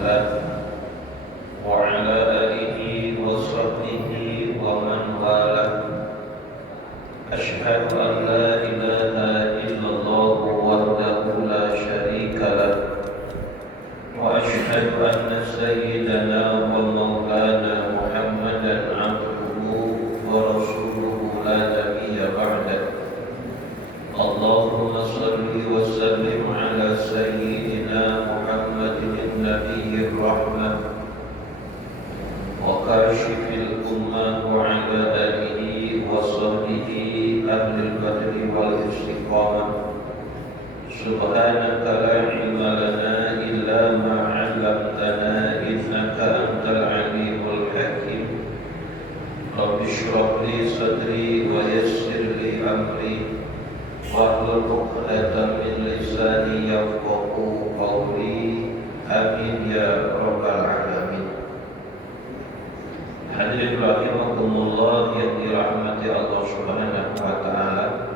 الله وعلى آله وصحبه ومن والاه. أشهد أن لا إله إلا الله وحده لا شريك له، وأشهد أن سيدنا ومولانا محمدا عبده ورسوله لا نبي بعده. اللهم صل وسلم على سيدنا محمد النبي الرحمة وكاشف الأمة وعلى آله وصحبه أهل البدر والاستقامة. سبحانك لا علم لنا إلا ما علمتنا إنك أنت العليم الحكيم. رب اشرح لي صدري ويسر لي أمري واحلل عقدة من لساني يفقهوا قولي. آمين يا rabbal alamin. Hadirin rahimakumullah yang dirahmati Allah Subhanahu wa taala.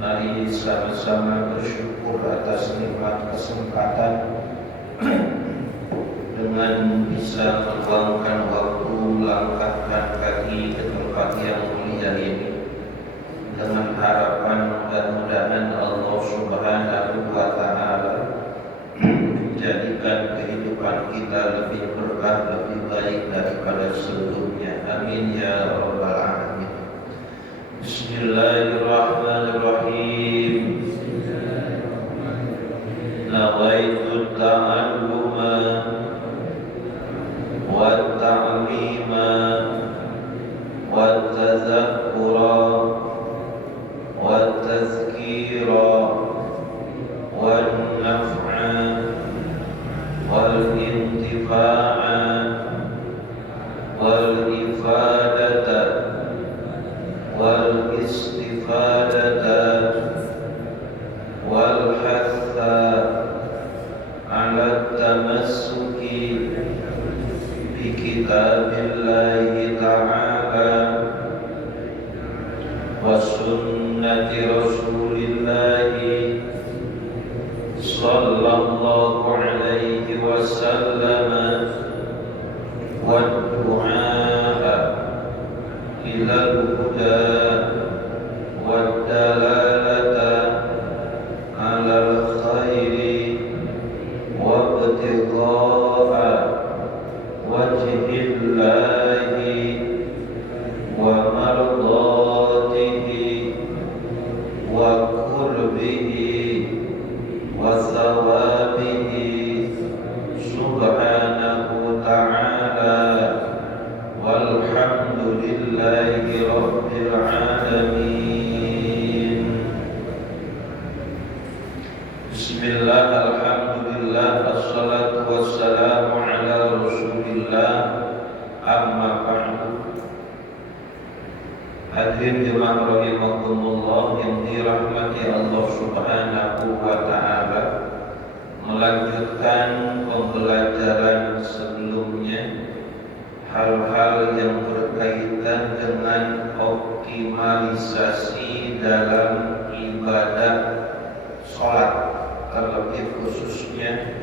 Mari sama-sama bersyukur atas nikmat kesempatan dengan bisa meluangkan waktu melangkahkan kaki ke tempat yang mulia ini, dengan harapan mudah-mudahan Allah Subhanahu wa taala menjadikan kehidupan kita lebih berkah, lebih baik daripada sebelumnya. Amin ya rabbal alamin. Bismillahirrahmanirrahim. Nawaitu ta'alluma wa ta'lima wa tazakkura wa tazkira wa naf'a wal intifa'a wal ifadata wal istifadata wal hatha ala tamassuki bi kitabillahi ta'ala wa sunnati rasulillahi sallallahu alaihi wasallam wa du'a ila al-huda wa dalalata ala al-khairi wa ibtigha'a wajhillahi wa mardatihi wa qurbihi wa thawabihi subhanahu ta'ala walhamdulillahi rabbil alamin. Bismillah, alhamdulillah, assalatu wassalamu ala rasulillah, amma ba'du. Hadirin jemaah rahimakumullah yang dirahmati Allah Subhanahu wa taala, melanjutkan pembelajaran sebelumnya, hal-hal yang berkaitan dengan optimalisasi dalam ibadah sholat, terlebih khususnya,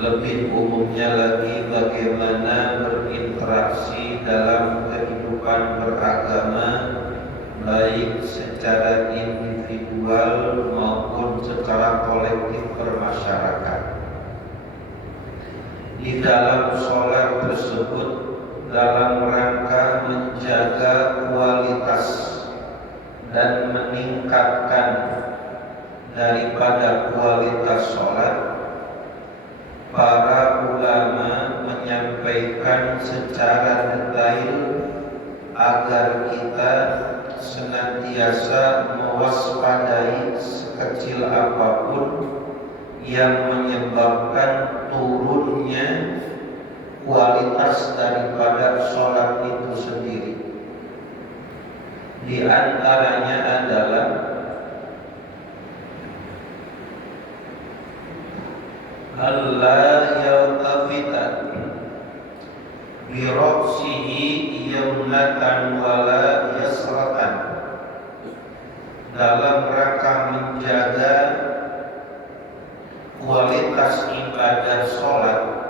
lebih umumnya lagi bagaimana berinteraksi dalam kehidupan beragama, baik secara individual maupun secara kolektif bermasyarakat. Di dalam sholat tersebut, dalam rangka menjaga kualitas dan meningkatkan daripada kualitas sholat, para ulama menyampaikan secara detail agar kita senantiasa mewaspadai sekecil apapun yang menyebabkan turunnya kualitas daripada sholat itu sendiri. Di antaranya adalah Allah yaltafita bi ra'sihi yamnatan wala yasratan, dalam rangka menjaga kualitas ibadah sholat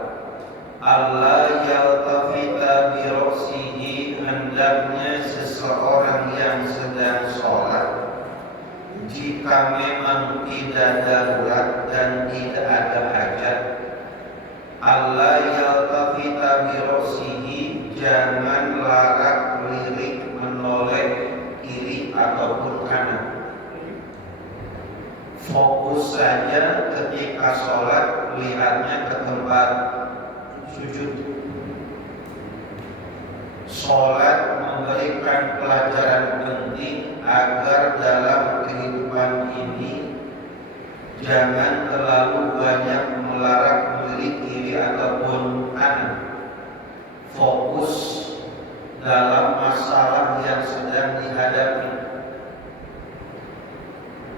melihatnya ke tempat sujud. Sholat memberikan pelajaran penting agar dalam kehidupan ini jangan terlalu banyak melarat melirik kiri ataupun kanan. Fokus dalam masalah yang sedang dihadapi.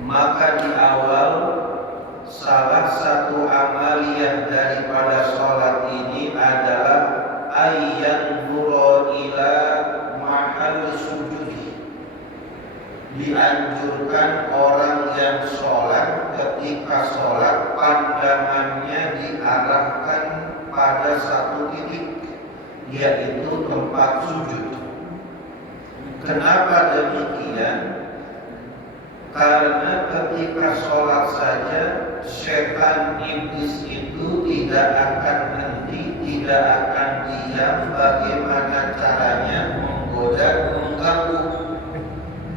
Maka di awal salah satu amaliyah daripada sholat ini adalah ayyan nuro ila mahal sujudi. Dianjurkan orang yang sholat ketika sholat pandangannya diarahkan pada satu titik, yaitu tempat sujud. Kenapa demikian? Karena ketika sholat saja setan iblis itu tidak akan henti, tidak akan diam bagaimana caranya menggoda,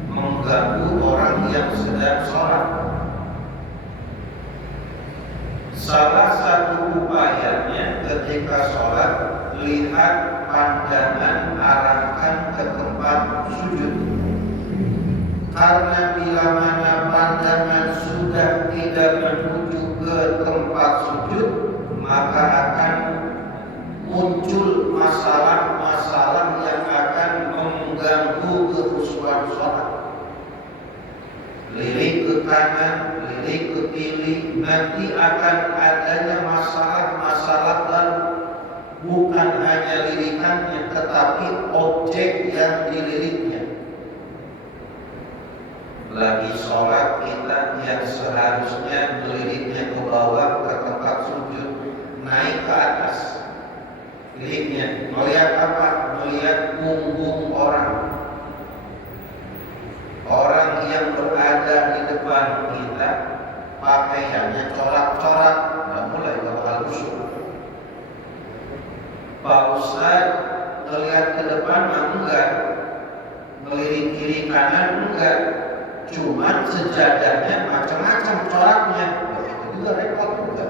mengganggu orang yang sedang sholat. Salah satu upayanya ketika sholat, lihat pandangan arahkan ke tempat sujud. Karena bila mana pandangan sudah tidak menuju ke tempat sujud, maka akan muncul masalah-masalah yang akan mengganggu kekhusyuan sholat. Lirik ke kanan, lirik ke kiri, nanti akan adanya masalah-masalah baru. Bukan hanya lirikannya, tetapi objek yang diliriknya. Lagi sholat kita yang seharusnya meliriknya ke bawah ke tempat sujud, naik ke atas. Liriknya, melihat apa? Melihat punggung orang. Orang yang berada di depan kita, pakaiannya corak-corak, dan mulai bakal busuk. Pak Ustaz melihat ke depan enggak, melirik kiri kanan enggak, cuman sejadahnya macam-macam coraknya, itu juga repot juga.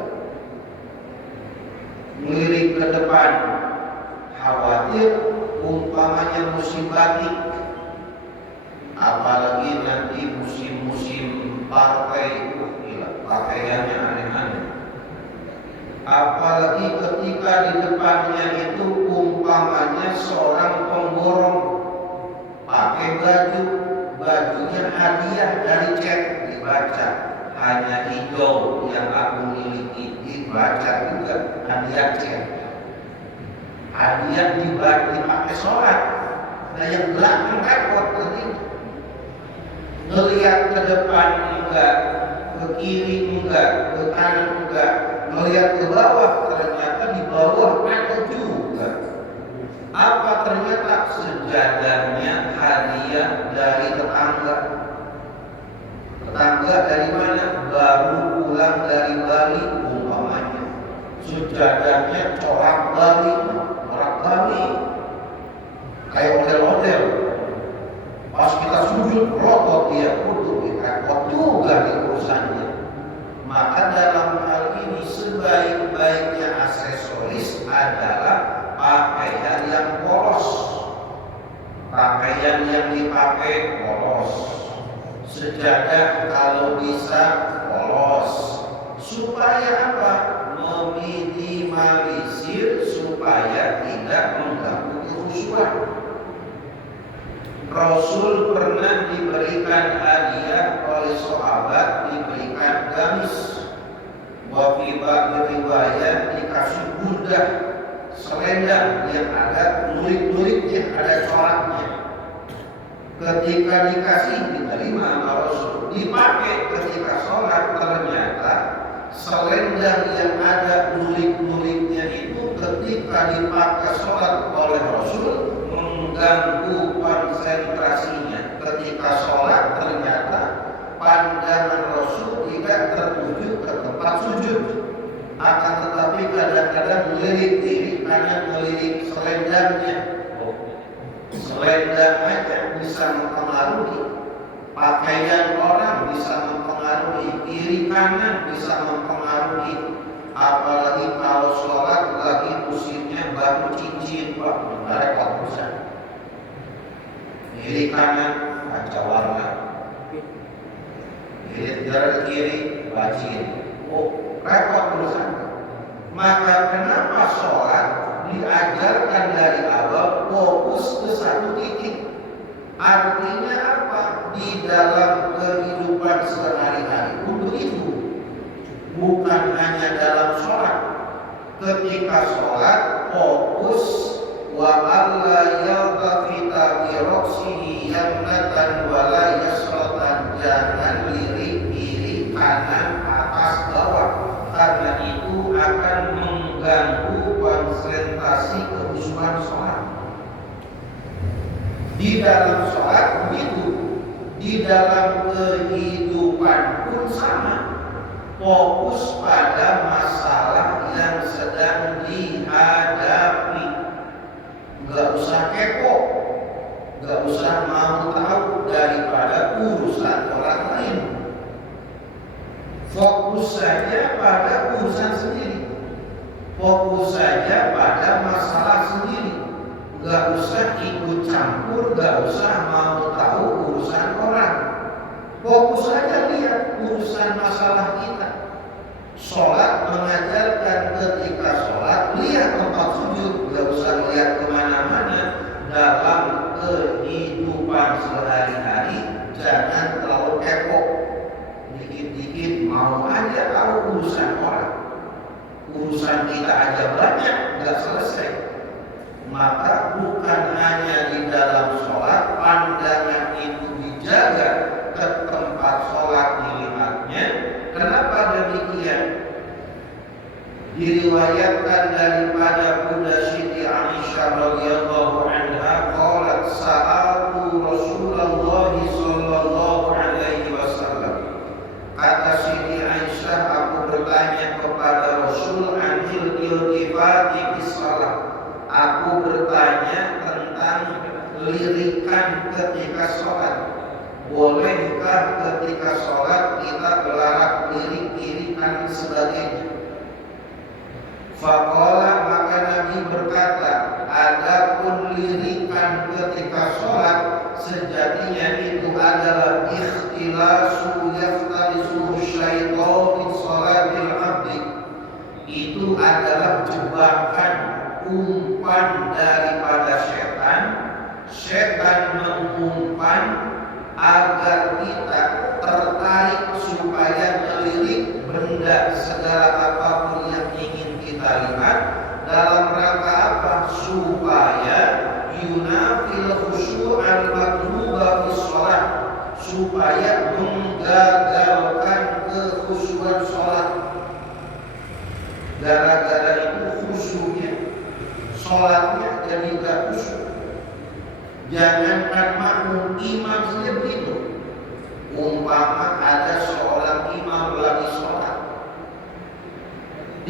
Melirik ke depan, khawatir umpamanya musim batik, apalagi nanti musim-musim partai, gila, pakaiannya aneh-aneh. Apalagi ketika di depannya itu umpamanya seorang pemborong pakai bajunya hadiah dari cek, dibaca hanya hijau yang aku miliki, dibaca juga hadiah cek, hadiah dipakai sholat. Nah yang belakang repot tadi, melihat ke depan enggak, ke kiri enggak, ke kanan enggak, melihat ke bawah, ternyata di bawah ada juga. Apa ternyata? Sejadahnya hadiah dari tetangga. Tetangga dari mana? Baru pulang dari Bali umpamanya. Sejadahnya corak Bali, kayak model-model. Pas kita sujud, rotot dia, kudu repot juga di urusannya. Maka dalam hal ini sebaik-baiknya aksesoris adalah pakaian yang polos. Pakaian yang dipakai polos. Sejadah kalau bisa polos. Supaya apa? Meminimalisir supaya tidak mengganggu kekhusyuan. Rasul pernah diberikan hadiah oleh sahabat, diberikan gamis. Wafibah riwayat dikasih burdah, selendang yang ada lurik-luriknya, ada coraknya. Ketika dikasih, diterima sama Rasul, dipakai ketika sholat, ternyata selendang yang ada lurik-luriknya itu ketika dipakai sholat oleh Rasul mengganggu konsentrasinya. Ketika sholat ternyata pandangan Rasul tidak tertuju ke tempat sujud, akan tetapi kadang-kadang melirik kiri kanan, melirik selendangnya. Selendang aja bisa mempengaruhi, pakaian orang bisa mempengaruhi, kiri kanan bisa mempengaruhi. Apalagi kalau sholat lagi musimnya batu cincin, Pak, mereka urusan. Kiri kanan kaca warna, kiri bajin. Oh, repot urusan. Maka kenapa sholat diajarkan dari awal fokus ke satu titik? Artinya apa? Di dalam kehidupan sehari-hari pun begitu. Bukan hanya dalam sholat. Ketika sholat fokus wa alla yaltafita bi roksihi yamnatan wala yasratan, jangan lirik kiri kanan atas bawah, karena itu akan mengganggu konsentrasi kekhusyuan sholat. Di dalam sholat begitu, di dalam kehidupan pun sama. Fokus pada masalah yang sedang dihadapi. Gak usah kepo, gak usah mau tahu daripada urusan orang lain. Fokus saja pada urusan sendiri. Fokus saja pada masalah sendiri. Gak usah ikut campur, gak usah mau tahu urusan orang. Fokus saja lihat urusan masalah kita. Sholat mengajarkan ketika sholat lihat tempat sujud, gak usah lihat kemana-mana. Dalam kehidupan sehari-hari jangan terlalu kepo. Dikit-dikit mau aja tahu urusan orang. Urusan kita aja banyak, gak selesai. Maka bukan hanya di dalam sholat pandangan itu dijaga, ke tempat sholat dilihatnya. Kenapa demikian? Diriwayatkan daripada Bunda Siti Aisyah radhiyallahu anha qalat sa'altu Rasulullah sallallahu alaihi wasallam. Kata Siti Aisyah, aku bertanya kepada Rasul anil iltifati bis shalah. Aku bertanya tentang lirikan ketika sholat. Bolehkah ketika sholat kita berlarak lirik kiri kanan sebagainya? Faqala, maka Nabi berkata, adapun lirikan ketika sholat sejatinya itu adalah ikhtilasu yaftalisu syaitan min sholatil abdi. Itu adalah jebakan, umpan daripada setan. Setan mengumpan agar kita tertarik supaya melirik benda segala apapun yang ingin kita lihat. Dalam rangka apa? Supaya yunafil khusyu'al madluba fi sholat, supaya menggagalkan kekhusyuan sholat. Gara-gara itu khusyuknya, sholatnya jadi gak khusyuk. Jangankan makmum, imam saja begitu. Umpama ada seorang imam lagi sholat,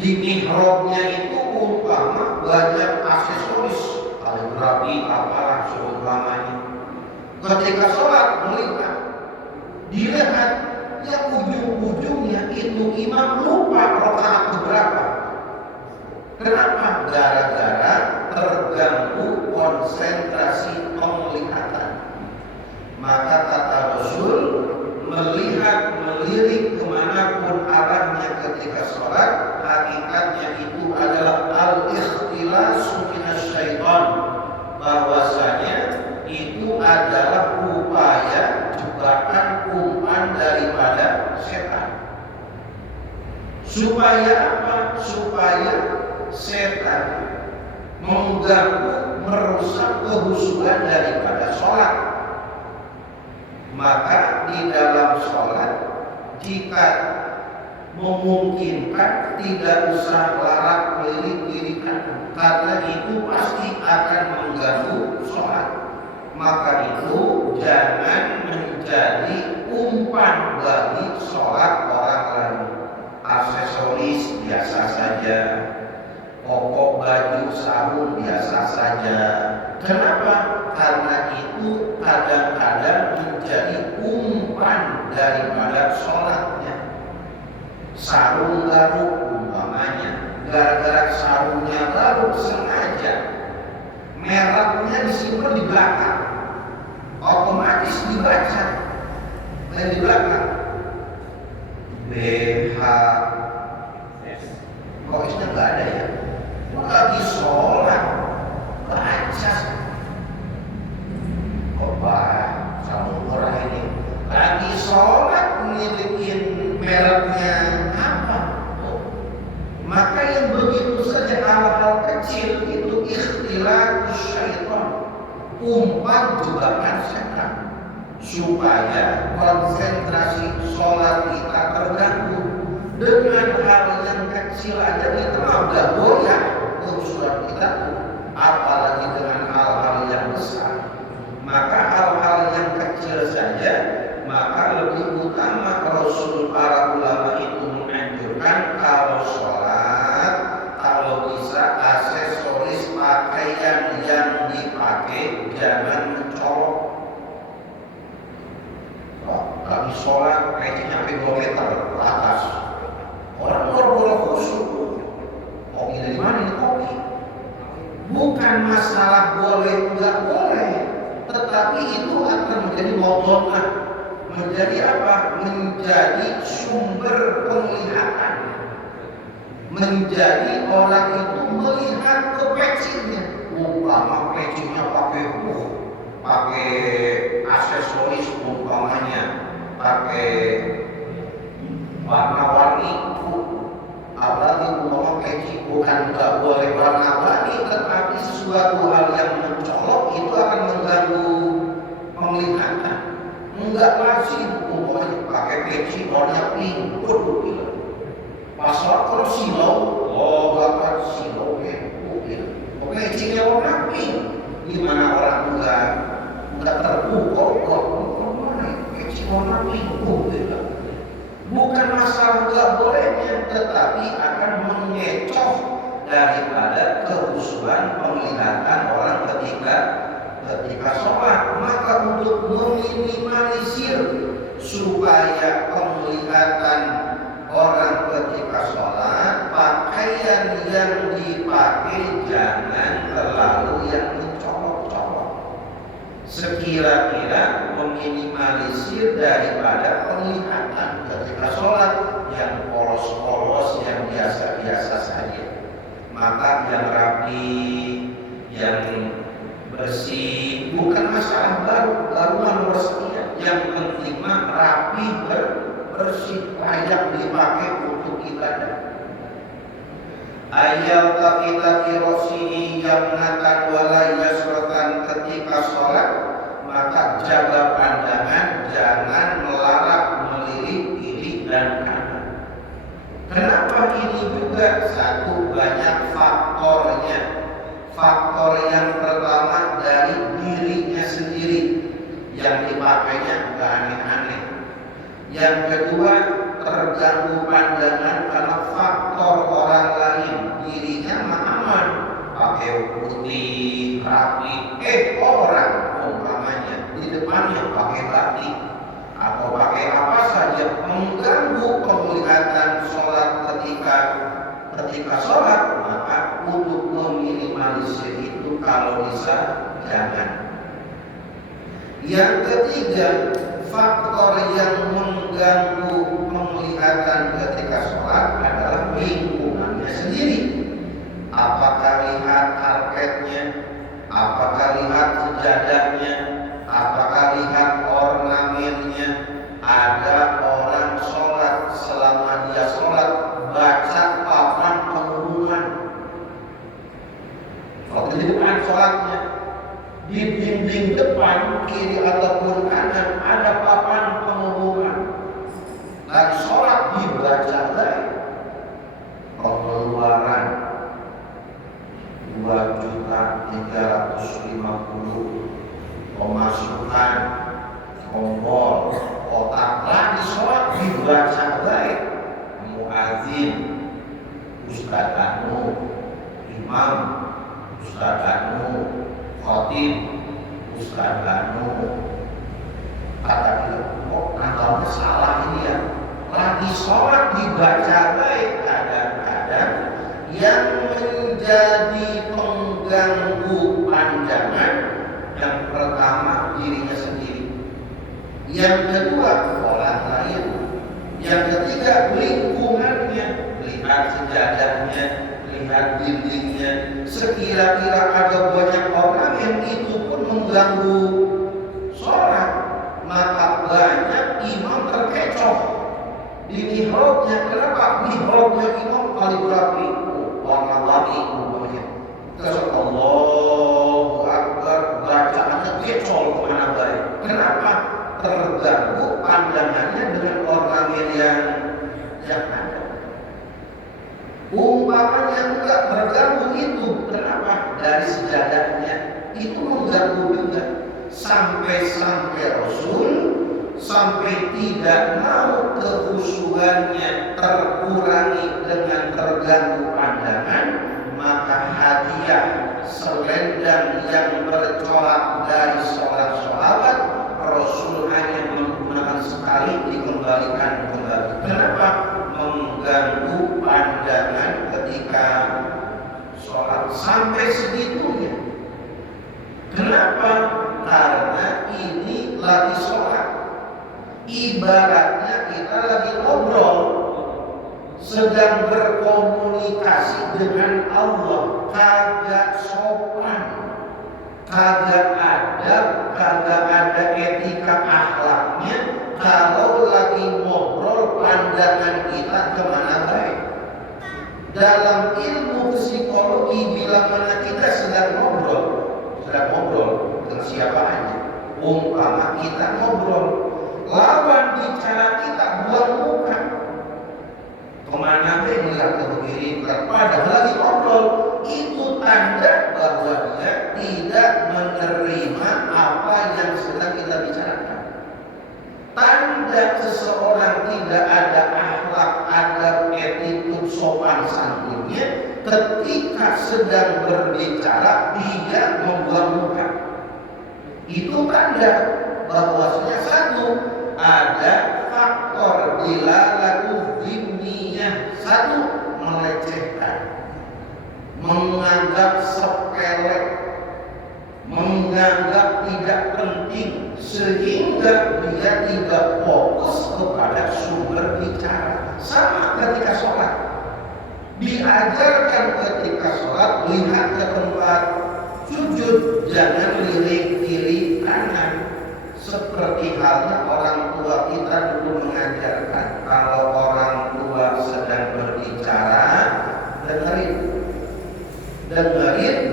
di mihrabnya itu umpama banyak aksesoris, kaligrafi apalah seumpamanya. Ketika sholat melihat, dilihat yang ujung-ujungnya itu imam lupa rakaat berapa. Kenapa? Gara-gara terganggu konsentrasi penglihatan. Maka kata Rasul, melirik kemanapun arahnya ketika sholat, hakikatnya itu adalah al-ikhtilasu minasyaitan, bahwasanya itu adalah upaya jebakan umpan daripada setan. Supaya apa? Supaya setan mengganggu, merusak kehusuan daripada sholat. Maka di dalam sholat, jika memungkinkan tidak usah larak lirik kiri kanan, karena itu pasti akan mengganggu sholat. Maka itu jangan menjadi umpan bagi sholat orang lain. Aksesoris biasa saja, pokok baju sarung biasa saja. Kenapa? Karena itu kadang-kadang menjadi umpan daripada sholatnya. Sarung garuk umpamanya gara-gara sarungnya baru sengaja mereknya disimpan di belakang, otomatis dibaca dan di belakang BH kok isinya nggak ada ya, lagi sholat baca kok kamu murah ini lagi sholat milikin mereknya apa. Maka yang begitu saja hal-hal kecil itu ikhtilatus syaitan, umpan jebakan setan supaya konsentrasi sholat kita terganggu. Dengan hal yang kecil aja kita udah goyah urusan kita, apalagi dengan hal-hal yang besar. Maka hal-hal yang kecil saja, maka lebih utama Rasul para ulama itu menganjurkan kalau sholat, kalau bisa aksesoris pakaian yang dipakai jangan mencolok. Kami sholat kayaknya sampai 2 meter ke atas. Orang boleh khusyuk. Kopi dari mana ini kopi? Bukan masalah boleh nggak boleh, tetapi itu akan menjadi modonah, menjadi apa? Menjadi sumber penglihatan, menjadi orang itu melihat ke pecinya. Umpama pecinya pakai aksesoris, umpamanya pakai warna-warni, apalagi umpama peci bukan nggak boleh warna-warni, tetapi sesuatu hal yang mencolok itu akan mengganggu penglihatan. Enggak lazim umpamanya pakai peci warna pink, pasal kalau silau, bahkan silau pecinya warna pink, gimana orang enggak terpukau kok peci warna pink, bukan masalah enggak bolehnya, tetapi akan mengecoh daripada kehusuan penglihatan orang ketika sholat. Maka untuk meminimalisir supaya penglihatan orang ketika sholat, pakaian yang dipakai jangan terlalu yang mencolok-colok, sekira-kira meminimalisir daripada penglihatan ketika sholat yang polos-polos, yang biasa-biasa saja. Maka yang rapi, yang bersih, bukan masalah baruan bersih, yang penting mah rapi, bersih, layak dipakai untuk ibadah. Ayat kita kirosihi jamnatan walayasrotan ketika sholat, maka jaga pandangan, jangan melarak melirik kiri dan kanan. Kenapa ini juga? Satu, banyak faktornya. Faktor yang pertama dari dirinya sendiri, yang dipakainya nggak aneh-aneh. Yang kedua, terganggu pandangan karena faktor orang lain. Dirinya mah aman, pakai putih, rapi, orang umpamanya di depannya pakai batik atau pakai apa saja mengganggu penglihatan sholat ketika sholat. Maka untuk meminimalisir itu kalau bisa jangan. Yang ketiga, faktor yang mengganggu penglihatan ketika sholat adalah lingkungannya sendiri. Apakah lihat karpetnya, apakah lihat sejadahnya, apakah lihat ornamennya. Ada orang sholat, selama dia sholat baca papan pengumuman. Kalau di depan sholatnya, di dinding depan kiri ataupun kanan ada papan pengumuman. Dan sholat dibaca baik. Pengeluaran 2.350.000, pemasukan tombol kotak lagi, sholat dibaca baik. Muadzin, ustaz anu, imam, ustaz anu, khatib, ustaz anu. Kata dia, kok namanya salah ini ya. Lagi sholat dibaca baik. Kadang-kadang yang menjadi pengganggu pandangan, yang pertama dirinya sendiri, yang kedua orang lain, yang ketiga lingkungannya. Lihat sejadahnya, lihat dindingnya, sekira-kira ada banyak orang yang itu pun mengganggu sholat, maka banyak imam terkecoh di mihrabnya. Kenapa? Mihrabnya imam kaligrafi warna-warni umpamanya. Terus Allahu Akbar, bacaannya kecol kemana baik. Kenapa? Terganggu pandangannya dengan ornamen yang ada. Umpamanya enggak terganggu itu. Kenapa? Dari sejadahnya itu mengganggu juga. Sampai Rasul sampai tidak mau kekhusyuannya terkurangi dengan terganggu pandangan, maka hadiah selendang yang bercorak dari seorang sahabat Rasul hanya menggunakan sekali, dikembalikan kembali. Kenapa? Mengganggu pandangan ketika sholat. Sampai segitunya. Kenapa? Karena ini lagi sholat. Ibaratnya kita lagi ngobrol, sedang berkomunikasi dengan Allah. Kagak sopan, kagak adab, kagak ada etika akhlaknya kalau lagi ngobrol pandangan kita kemana baik. Dalam ilmu psikologi bila mana kita sedang ngobrol dengan siapa aja, umpama kita ngobrol, lawan bicara kita buang muka kemana baik, melihat ke kiri, padahal lagi ngobrol, itu tanda bahwa dia tidak menerima apa yang sedang kita bicarakan. Tanda seseorang tidak ada akhlak, adab, etika, sopan santunnya ketika sedang berbicara dia membuang muka. Itu tanda bahwasanya satu, ada faktor dilalatu dhinniyah. Satu, melecehkan, menganggap sepele, menganggap tidak penting, sehingga dia tidak fokus kepada sumber bicara. Sama ketika sholat, diajarkan ketika sholat lihat ke tempat sujud, jangan lirik kiri kanan. Seperti halnya orang tua kita dulu mengajarkan, kalau orang tua sedang berbicara, dengerin,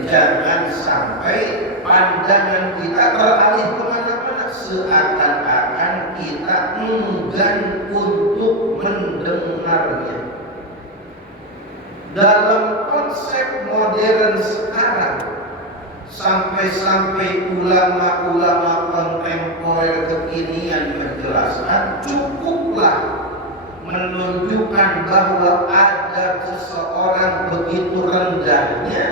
jangan sampai pandangan kita beralih kemana-mana, seakan-akan kita enggan untuk mendengarnya. Dalam konsep modern sekarang, sampai ulama-ulama kontemporer kekinian menjelaskan, cukuplah menunjukkan bahwa adab seseorang begitu rendahnya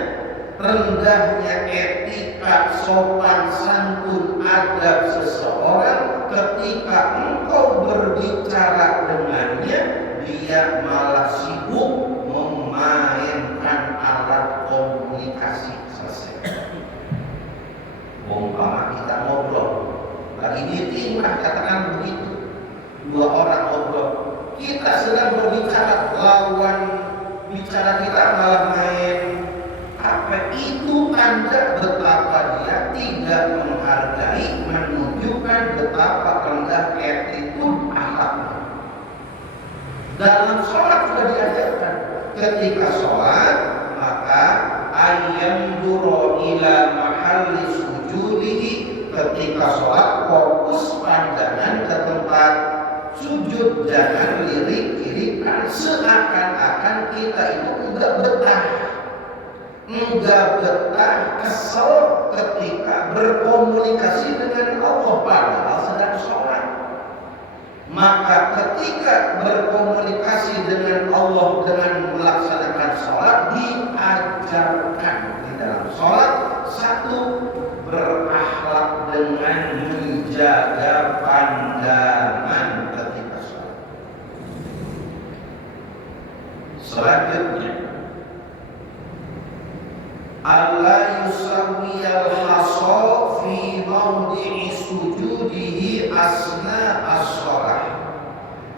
etika, sopan santun adab seseorang, ketika engkau berbicara dengannya, dia malah sibuk memainkan alat komunikasi. Selesai. Umpama kita ngobrol, lagi meeting lah, katakan begitu, dua orang ngobrol, kita sedang berbicara, lawan bicara kita malah main apa, itu tanda betapa dia tidak menghargai, menunjukkan betapa rendah attitude akhlaknya. Dalam sholat sudah diajarkan, ketika sholat maka ayam duro ila mahalli sujudihi, ketika sholat fokus pandangan ke tempat sujud, jangan lirik kiri kanan, seakan-akan kita itu enggak betah, kesel ketika berkomunikasi dengan Allah padahal sedang sholat. Maka ketika berkomunikasi dengan Allah dengan melaksanakan sholat, diajarkan di dalam sholat, satu, berakhlak dengan menjaga pandangan ketika sholat. Selanjutnya, alla yusawwiyal hasa fi mawdi'i sujudihi asna as-shalah.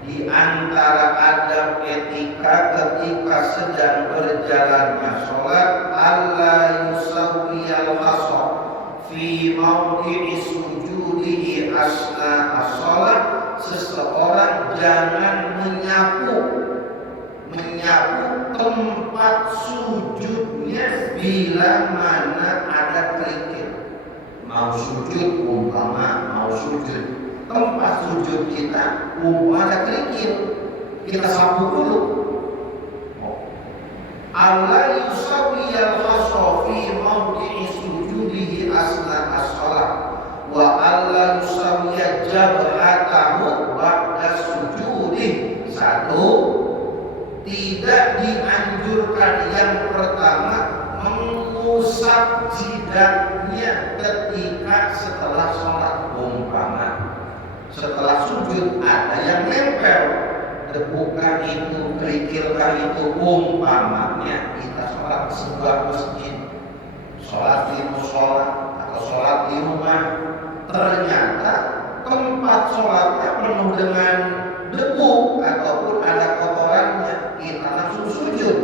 Di antara adab etika ketika sedang berjalannya sholat, alla yusawwiyal hasa fi mawdi'i sujudihi asna as-shalah. Seseorang jangan menyapu tempat sujudnya bila mana ada kerikil. Mau sujud tempat sujud kita ada kerikil, kita sapu dulu. Alla yusawwiyal hasa fi mawdi'i sujudihi asna as-shalah wa alla yusawwiya jabhatahu ba'da sujudih. Satu, tidak dianjurkan yang pertama mengusap jidatnya ketika setelah sholat. Umpama setelah sujud ada yang nempel, debukan itu, kerikilkan itu, umpamanya kita sholat sebuah masjid, sholat di musola atau sholat di rumah, ternyata tempat sholatnya penuh dengan debu ataupun ada kotorannya, kita langsung sujud.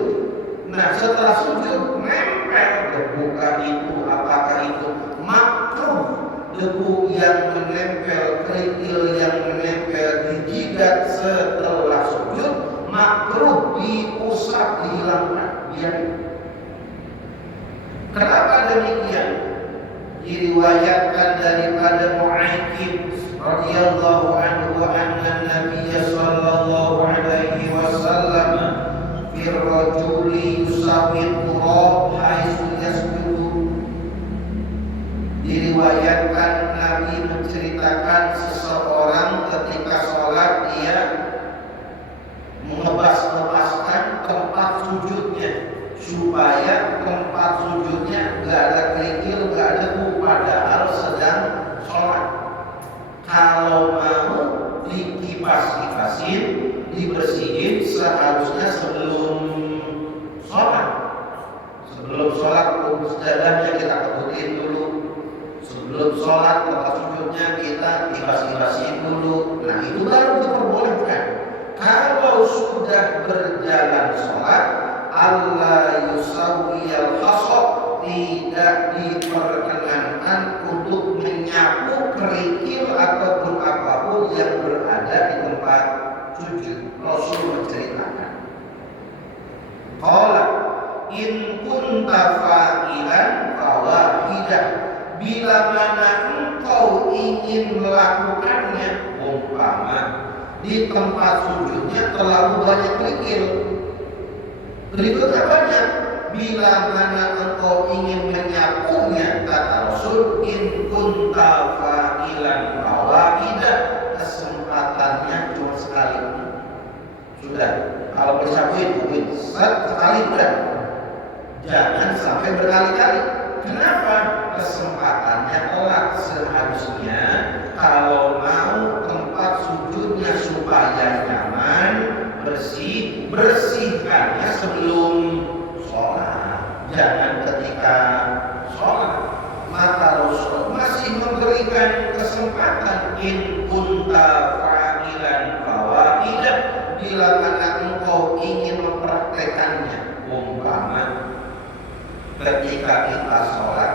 Nah, setelah sujud nempel debukan itu, apakah itu makruh? Debu yang menempel, kerikil yang menempel di jidat setelah sujud makruh diusap, dihilangkan. Kenapa demikian? Diriwayatkan daripada Mu'aikib radhiyallahu anhu anna Nabiy sallallahu alaihi wasallam fi rajuli yusawi turab haitsu yasjudu. Diriwayatkan Nabi menceritakan seseorang ketika sholat dia mengebas-ngebaskan tempat sujudnya supaya tempat sujudnya gak ada kerikil, gak ada debu padahal sedang sholat. Kalau mau dikipas-kipasin, dibersihin seharusnya sebelum sholat. Sebelum sholat dadanya kita kebukin dulu. Sebelum sholat tempat sujudnya kita kipas-kipasin dulu. Nah, itu baru diperbolehkan. Kalau sudah berjalan sholat, alla yusawwiyal hasa, tidak diperkenankan untuk menyapu kerikil ataupun apapun yang berada di tempat sujud. Rasul menceritakan, qala in kunta fa'ilan fawahidah, bila mana engkau ingin melakukannya, umpama di tempat sujudnya terlalu banyak kerikil, berikutnya banyak, bila mana engkau ingin menyapunya, kata Rasul, in kunta fa'ilan fawahidah, kesempatannya cuma sekali. Sudah, kalau bersapuin sekali sudah, jangan sampai berkali-kali. Kenapa? Kesempatannya telak. Seharusnya kalau mau tempat sujudnya supaya nyaman, bersih, bersihkannya sebelum sholat, jangan ketika sholat. Maka Rasul masih memberikan kesempatan, in kunta fa'ilan fawahidah, bila mana engkau ingin mempraktekannya. Umpama ketika kita sholat,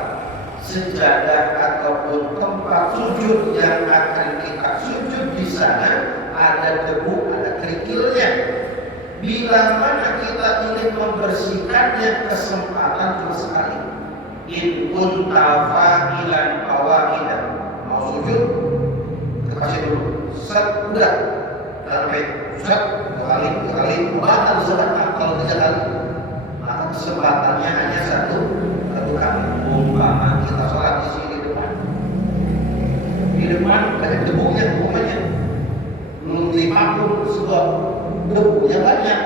sejadah ataupun tempat sujud yang akan kita sujud di sana ada debu, ada kerikilnya. Bila mana kita ingin membersihkannya, kesempatan cuma sekali. In kunta fa'ilan fawahidah, mau sujud kita kasih dulu, udah sampai dua kali batal zakat. Kalau 3 kali maka kesempatannya hanya satu kali. Umpama kita sholat di sini di depan banyak debunya, umpamanya belum dimaklum sebab debunya banyak.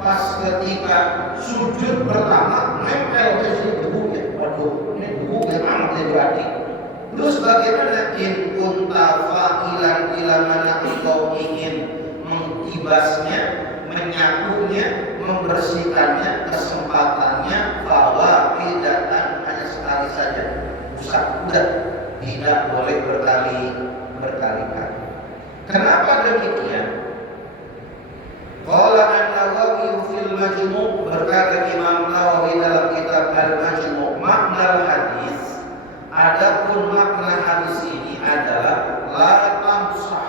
Pas ketika sujud pertama nempel di sini debunya, waduh, ini debu yang amat berarti. Terus bagaimana in kunta fa'ilan, bila mana engkau ingin mengkibasnya, menyapunya, membersihkannya, kesempatannya fawahidah rusak, tidak boleh berkali-kali. Kenapa demikian? Qala an-Nawawi fil Majmu', berkata Imam Nawawi dalam kitab Al-Majmu', makna hadis, adapun makna hadis ini adalah la tamsah,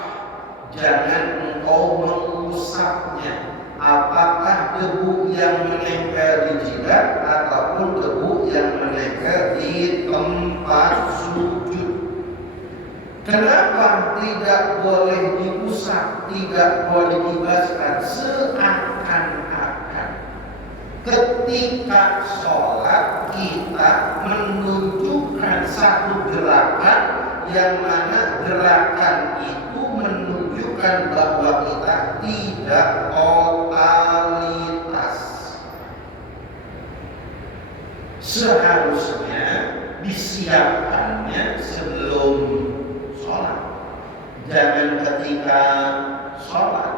jangan engkau mengusapnya, apakah debu yang menempel di jidat ataupun debu yang menempel di tempat sujud. Kenapa tidak boleh diusap, tidak boleh dibaskan? Seakan-akan ketika sholat kita menunjukkan satu gerakan yang mana gerakan itu menunjukkan bahwa kita tidak totalitas. Seharusnya disiapkannya sebelum sholat, jangan ketika sholat.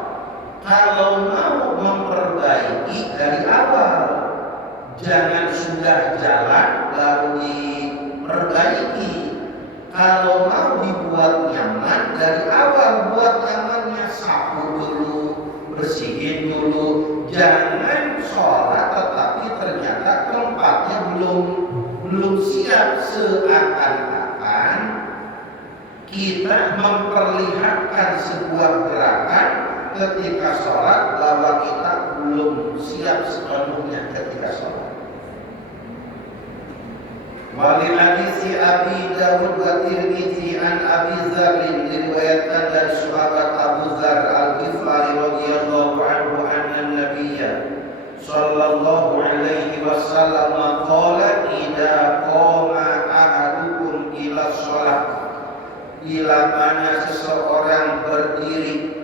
Kalau mau memperbaiki dari awal, jangan sudah jalan baru diperbaiki. Kalau mau dibuat nyaman dari awal, buat nyamannya, sapu dulu, bersihin dulu. Jangan sholat tetapi ternyata tempatnya belum siap, seakan-akan kita memperlihatkan sebuah gerakan ketika sholat bahwa kita belum siap sepenuhnya ketika sholat. Wali hadisi Abi Dawud wa Tirmidzi an Abi Dzar, diriwayatkan dari sahabat Abu Dzar Al-Ghifari radhiyallahu anhu anna Nabiyya sallallahu alaihi wasallam qala idza qama ahadukum ila shalah, bila mana seseorang berdiri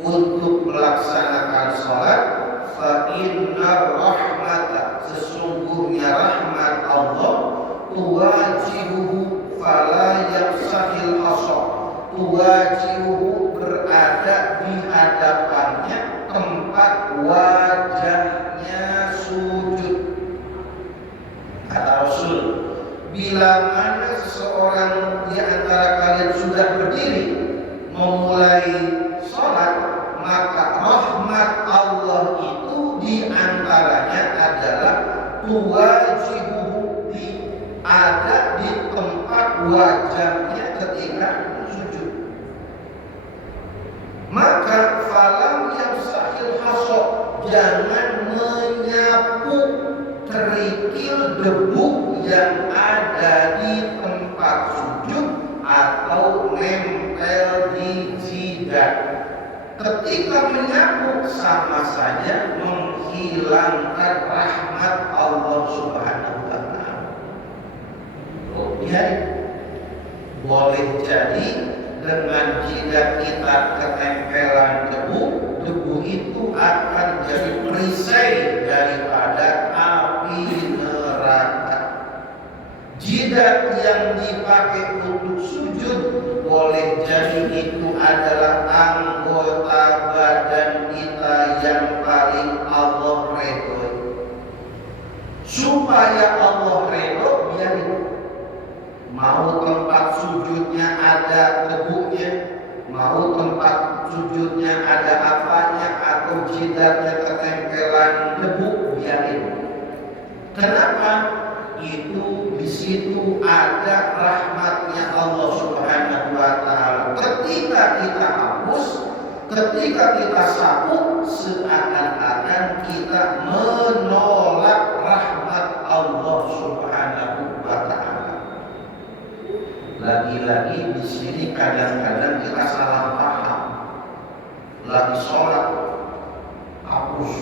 untuk melaksanakan sholat, fa inna rahmata, sesungguhnya rahmat Allah, tuwajibuhu fala yamsahil asab, tuwajibuhu berada di hadapannya, tempat wajahnya sujud. Kata Rasul, bila mana seseorang di antara kalian sudah berdiri memulai sholat, maka rahmat Allah itu di antaranya adalah tuwajibuhu, ada di tempat wajahnya ketika sujud. Maka falam yang sahil hasok, jangan menyapu kerikil debu yang ada di tempat sujud atau nempel di jidat. Ketika menyapu sama saja menghilangkan rahmat Allah Subhanahu wa ta'ala. Boleh jadi dengan jidat kita ketempelan debu, debu itu akan jadi perisai daripada api neraka. Jidat yang dipakai untuk sujud boleh jadi itu adalah anggota badan kita yang paling Allah redho. Supaya Allah redho, biarin. Mau tempat sujudnya ada debunya, mau tempat sujudnya ada apanya, atau jidatnya ketempelan debu, biarin. Kenapa? Itu di situ ada rahmatnya Allah Subhanahu wa ta'ala. Ketika kita hapus, ketika kita sapu, seakan-akan kita menolak rahmat Allah Subhanahu wa ta'ala. Lagi-lagi di sini kadang-kadang kita salah paham. Lagi sholat, hapus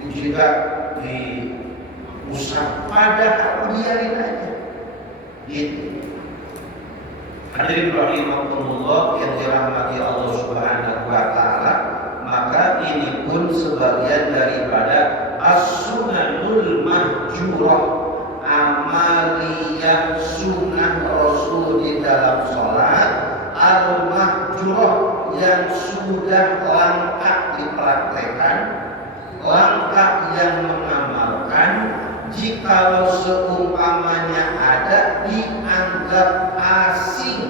di jidat, di usap, padahal biarin aja. Gitu. Hadirin rahimakumullah yang dirahmati Allah Subhanahu wa ta'ala, maka ini pun sebagian daripada as-sunanul mahjurah, amaliyah sunnah Rasul di dalam sholat, al-mahjurah yang sudah langka dipraktekkan, langka yang mengamalkan. Jikalau seumpamanya ada, dianggap dianggap asing,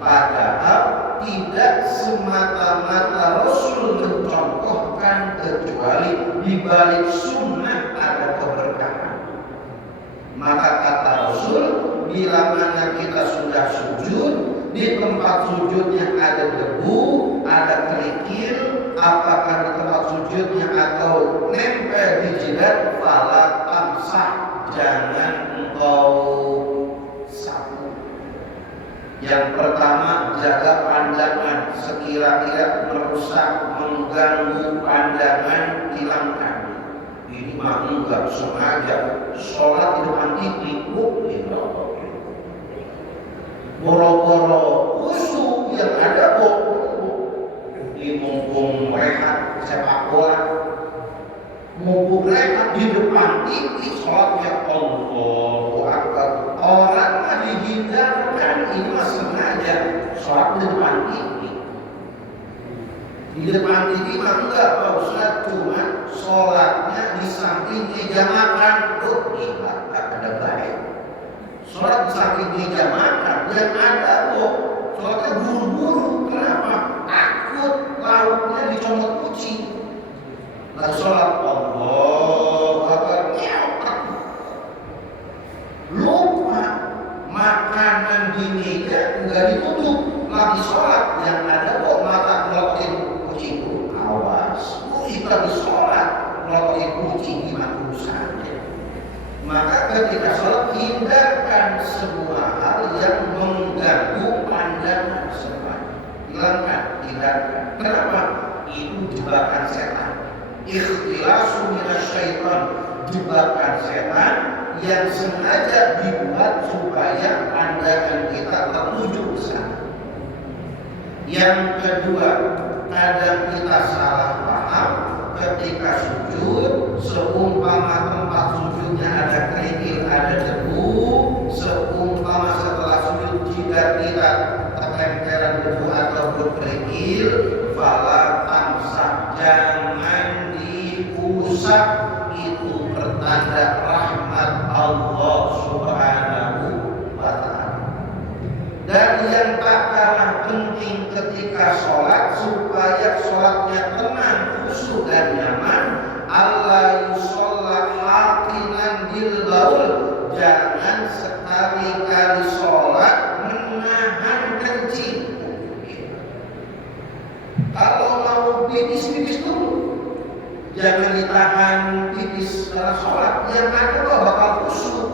padahal tidak semata-mata Rasul mencontohkan, kecuali di balik sunnah ada keberkahan. Maka kata Rasul, bila mana kita sudah sujud, di tempat sujudnya ada debu, ada kerikil, apakah di tempat sujudnya atau nempel di jidat, fala tamsah, jangan engkau sapu. Yang pertama, jaga pandangan, sekira-kira merusak, mengganggu pandangan, hilangkan. Ini mah enggak sengaja, sholat di depan TV, boro-boro khusyuk yang ada di mumpung rehat sepak bola, mumpung rehat di depan TV, sholatnya Allahu Akbar. Orang mah dihindarkan, ini mah sengaja sholat di depan TV. Di depan TV mah enggak, Pak Ustaz, cuma sholatnya di samping meja makan. Tak ada baik. Sholat di samping meja makan, yang ada sholatnya buru-buru. Kenapa? Takut lauknya dicomot kucing. Lalu sholat Allahu Akbar, lupa makanan di meja enggak ditutup, lagi sholat, yang ada mata ngelokin kucing. Awas, kita di sholat ngelokin kucing, gimana urusannya? Maka ketika sholat, hindarkan semua hal yang mengganggu pandangan semua. Hilangkan, hindarkan. Kenapa? Itu jebakan setan. Ikhtilasu minasyaitan, jebakan setan yang sengaja dibuat supaya pandangan kita tertuju ke sana. Yang kedua, kadang kita salah paham ketika sujud, seumpama tempat sujudnya ada kerikil, ada debu, seumpama setelah sujud jika kita ketempelan debu atau kerikil, fala tamsah, jangan diusap, itu pertanda rahmat Allah Subhanahu wa ta'ala. Dan yang tak kalah penting ketika sholat, supaya sholatnya tenang, khusyuk dan nyaman, Allah yusolla haqinan bil baul, jangan sekali-kali sholat menahan kencing. Kalau mau pipis dulu, jangan ditahan pipis setelah sholat, yang ada bakal khusyuk.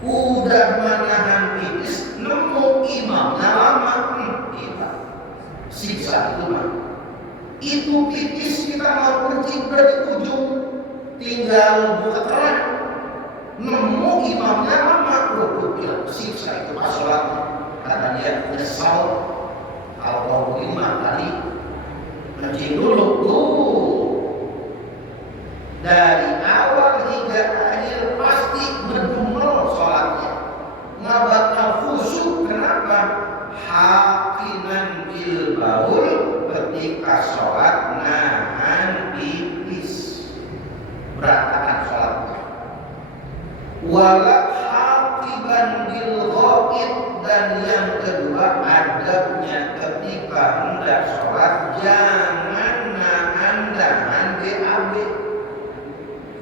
Udah menahan pipis, nemu imamnya lama, siksa itu mah. Itu pipis kita mau kencing dari ujung, tinggal buka keran, nemu imamnya lama, siksa itu pas sholat. Karena dia nyesal kalau mau imam tadi kencing dulu dari awal hingga akhir pasti berdumel sholatnya, nggak bakal khusyuk. Kenapa? Hakinan bil baul, ketika sholat nahan pipis, berantakan sholatnya. Wala hakiban bil ghaib, dan yang kedua adabnya ketika hendak sholat, jangan nahan BAB.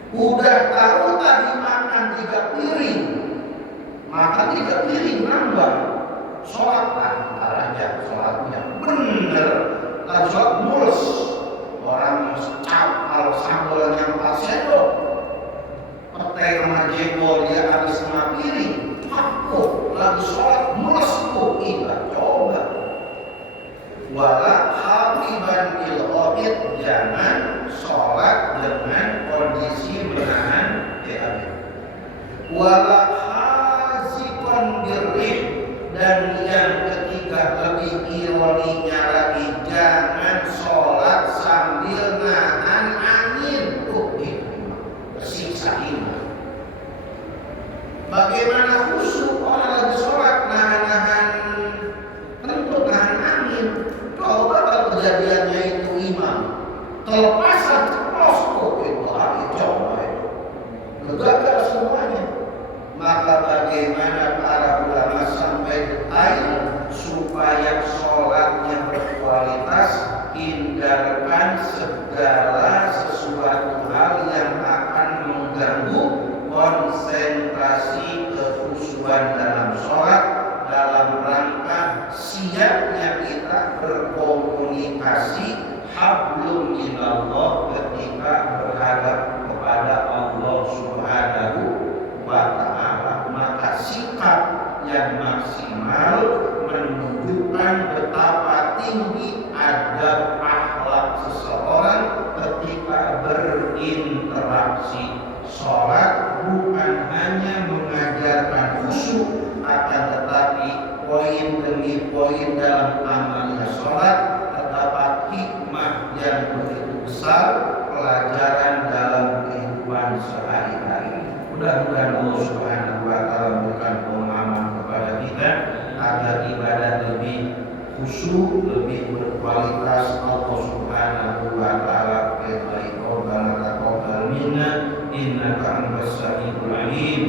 Udah tahu tadi makan 3 piring, makan 3 piring nambah, sholat lantar aja, sholatnya bener. Lalu sholat mulus, orang cap kalau sambalnya 4 sendok, petai sama jengkol dia habis 5 piring, aku lagi sholat mulus tuh, kita coba. Wala hakiban bil ghaib, jangan sholat dengan kondisi menahan BAB. Wala hazikon birrih, dan yang ketiga lebih ironinya lagi, jangan sholat sambil nahan angin. Tersiksa ini. Bagaimana khusyuk orang lagi sholat nahan tentu nahan angin. Coba kalau kejadiannya itu imam terlepasan ceplos, itu hari coba itu gagal semuanya. Maka bagaimana para ulama lain supaya sholatnya berkualitas. Hindarkan segala sesuatu hal yang akan mengganggu konsentrasi kekhusyuan dalam sholat, dalam rangka siapnya kita berkomunikasi hablum minallah ketika berhadap kepada Allah Subhanahu wa ta'ala. Maka sikap yang maksimal menunjukkan betapa tinggi adab akhlak seseorang ketika berinteraksi. Sholat bukan hanya mengajarkan khusyuk, akan tetapi poin demi poin dalam amalnya sholat terdapat hikmah yang begitu besar, pelajaran dalam kehidupan sehari-hari. Mudah-mudahan Allah Subhanahu wa ta'ala memberikan pemahaman kepada kita agar ibadah lebih khusyuk, lebih berkualitas. Allah Subhanahu wa ta'ala ridai. Rabbana taqabbal minna innaka antas samiul alim